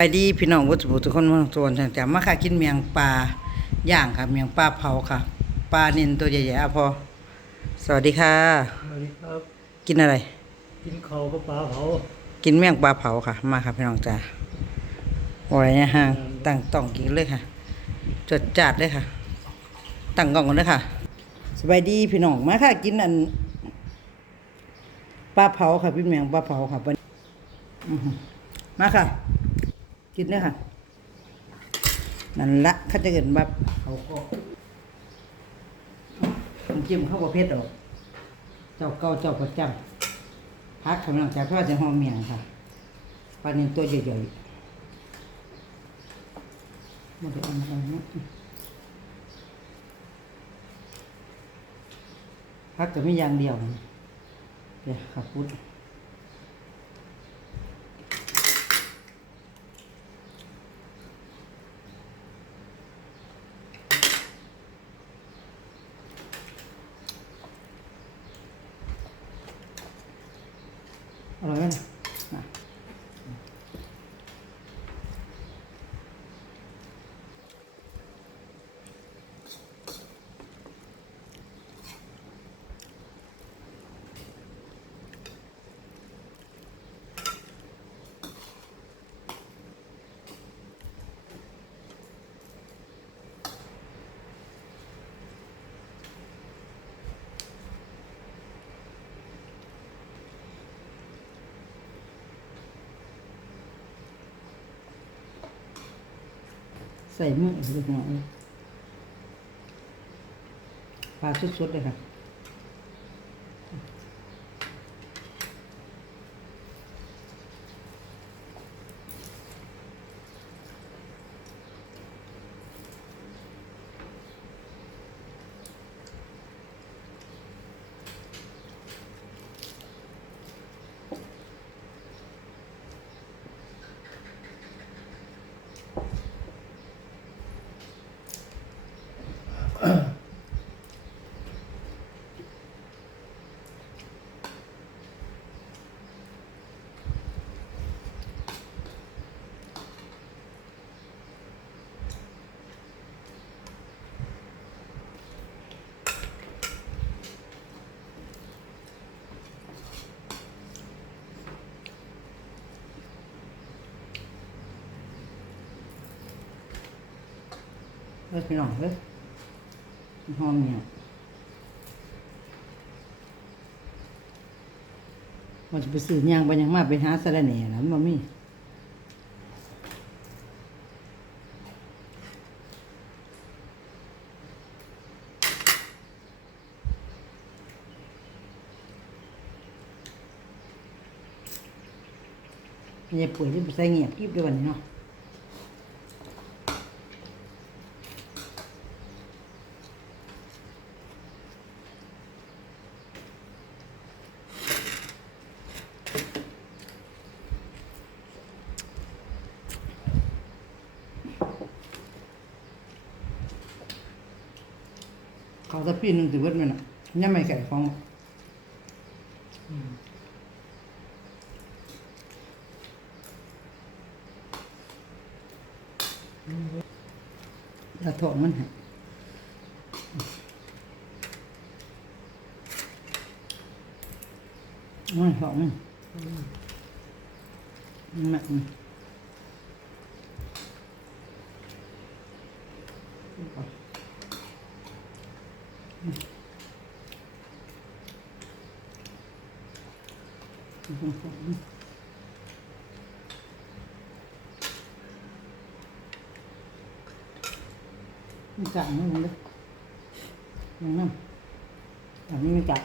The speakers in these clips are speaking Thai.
ไปดีพี่น้องวัตถุทุกคนมาส่วนแต่มาค่ะกินเมียงปลาย่างค่ะเมียงปลาเผาค่ะปลานินตัวใหญ่ๆอะพอสวัสดีค่ะ สวัสดีครับ กินอะไร กินข้าวกับปลาเผากินเมียงปลาเผาค่ะ มาค่ะพี่น้องจ้าโอ้ยเนี่ยฮะตั้งต้องกินเลยค่ะจดจัดเลยค่ะ ตั้งกล้องกันเลยค่ะ สบายดีพี่น้องมาค่ะ กินอันปลาเผาค่ะพี่เมียงปลาเผาค่ะมาค่ะ กินเลยค่ะ นั่นละเขาจะเกิดแบบเขาก็น้ำจิ้มเข้าวกับเพชรออก เจ้าเก่าเจ้าประจำพักกำลังจากทอจะหอมเมียงค่ะปลาเนีตัวใหญ่ๆมันจะเอามาเอาเนาะพักจะไม่ยางเดียวเดี๋ยวขับพุทธ ใส่มือเล็กน้อยปลาสดๆเลยค่ะ เลิกพี่น้องเลิกหอมเนี่ยมันจะไปซื้อยางไปยังมาไปหาสะระแหน่นะมันบ่มีมันจะป่วยที่ไปใส่เงียบกิบด้วยวันนี้เนาะ เขาจะปีหนึงถือว่ามันอะยังไม่ไก่ของอย่าถอดมันให้มันถอดมันมันมัน ไม่กัดไม่เลยยังนั่นอันนี้ไม่กัด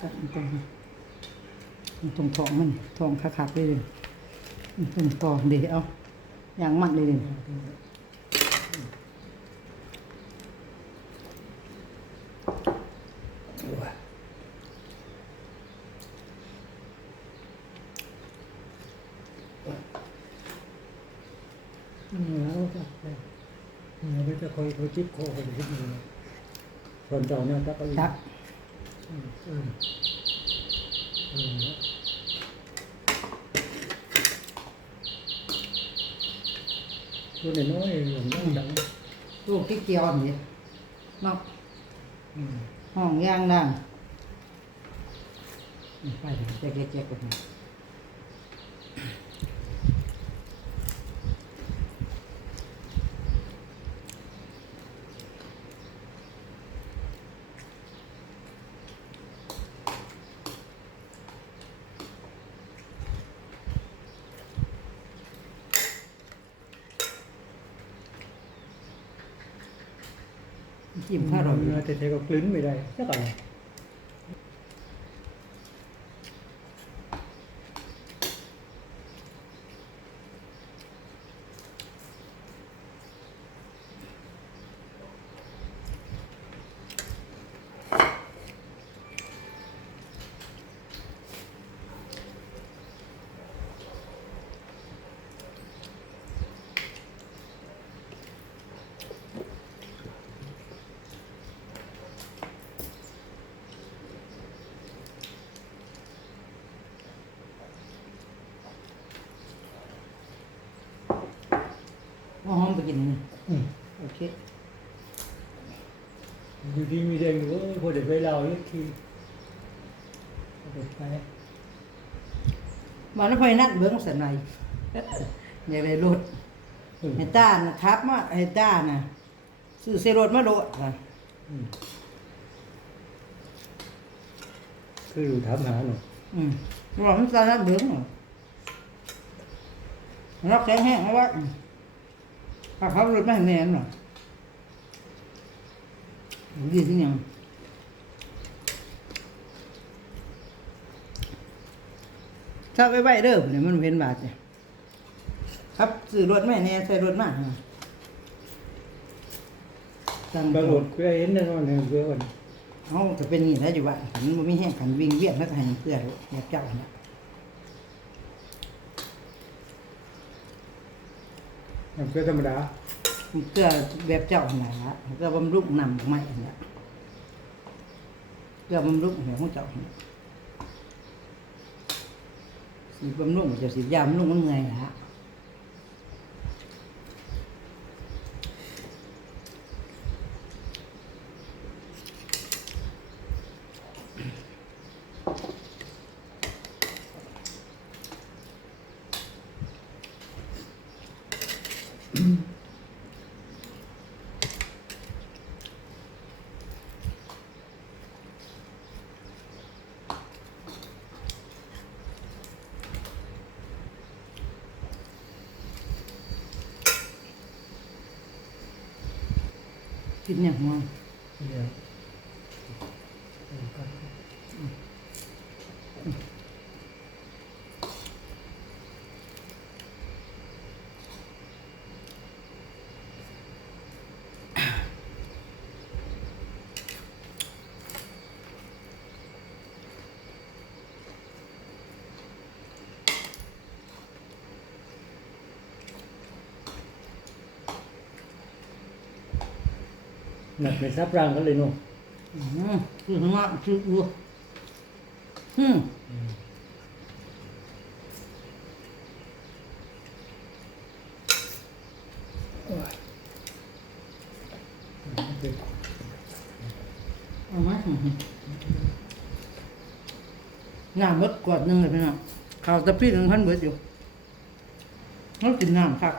กัดตรงนี้ตรงทองมันทองขาดๆเลยตรงต่อเดี๋ยวเอาอย่างมัดเลยเลยเหนียว จัดเลยเหนียวจะคอยคอยจิ๊บคอไปนิดนึงส่วนเจ้าเนี่ยตักเอาอีกตักอืมอืมอืมตัวน้อยหลงดังดังลูกที่เกี่ยวนี่เนาะอืมห้องย่างดังไปเจ๊กแจ๊กแจ๊กกัน จิ้มข้าวหลอเนื้อดแต่ๆก็กลืนไม่ได้สักอะ ไรเอาหอมไปกินนี่อืม โอเคอยู่ดีมีแดงอยู่เอ้ยพอเด็กไปเราอีกทีเอาไปไปมาแล้วพอนัดเบิ้งสันหน่อยอย่าเลยรถอืมให้ต้านะครับมาให้ต้าน่ะซื้อเซรถมาโลดค่ะอืมคืออยู่ถามหาหนูอืมรอมันตานัดเบิ้งเหรอรับแข็งแห้งเอาไว้อืม ถ้าเขารถไม่ให้แม่นหรอกดีที่ยังถ้าไปไว้เด้อเนี่ยมันเป็นบาทเนี่ยครับซื้อรถไม่แน่ใส่รถมาสั่งบางหลดก็เห็นแน่นอนเลยเพื่อนเขาจะเป็นอย่างนี้อยู่บ้านขันมันไม่แห้งขันวิ่งเวียนแล้วก็ให้เพื่อนแบบเจ้าเนี่ย น้ำเกลือธรรมดาเกลือแบบเจ้าหนาเกลือบำรุงนำไม่เนี่ยเกลือบำรุงเหนียวของเจ้าเนี่ยสีบำรุงจะสียามบำรุงมันเงยละ กินอย่างมันเนี่ย หนักในซับรางกันเลยเนาะอืมคือหัวคืออัวอืมเอาไหมน้ำเบิดกวดหนึ่งเลยพี่น้องข้าวตะปี้หนึ่งพันเบิดอยู่เขากินน้ำครับ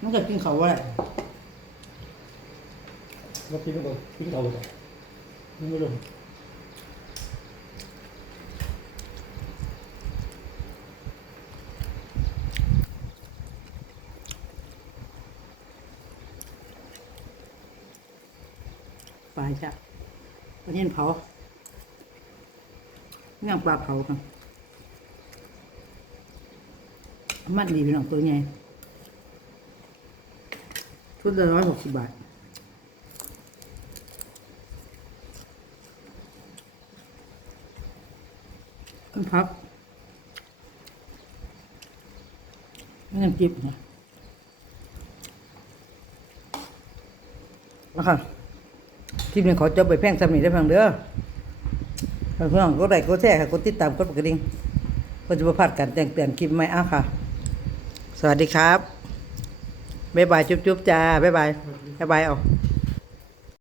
มันก็กินเขาวไว้ แล้วพี่ก็บอกพี่เขาอกมึงไม่ลงปลาจ้ะประเทศเผาย่างปลาเผาครับมันดีพี่น้องตัวไงชุดละร้อยหกสิบบาท มันพับไม่น้ำจิ้มนะแล้วค่ะคลิปนี้ขอจบไปแพงสำนีได้เพียงเด้อเพื่อนๆก็ได้ก็แท้ค่ะกดติดตามกดกระดิ่งก็จะประพลาดการแจ้งเตือนคลิปใหม่อ้าค่ะ สวัสดีครับ บ๊ายบาย จุ๊บๆจ้า บ๊ายบาย บ๊ายบายเอา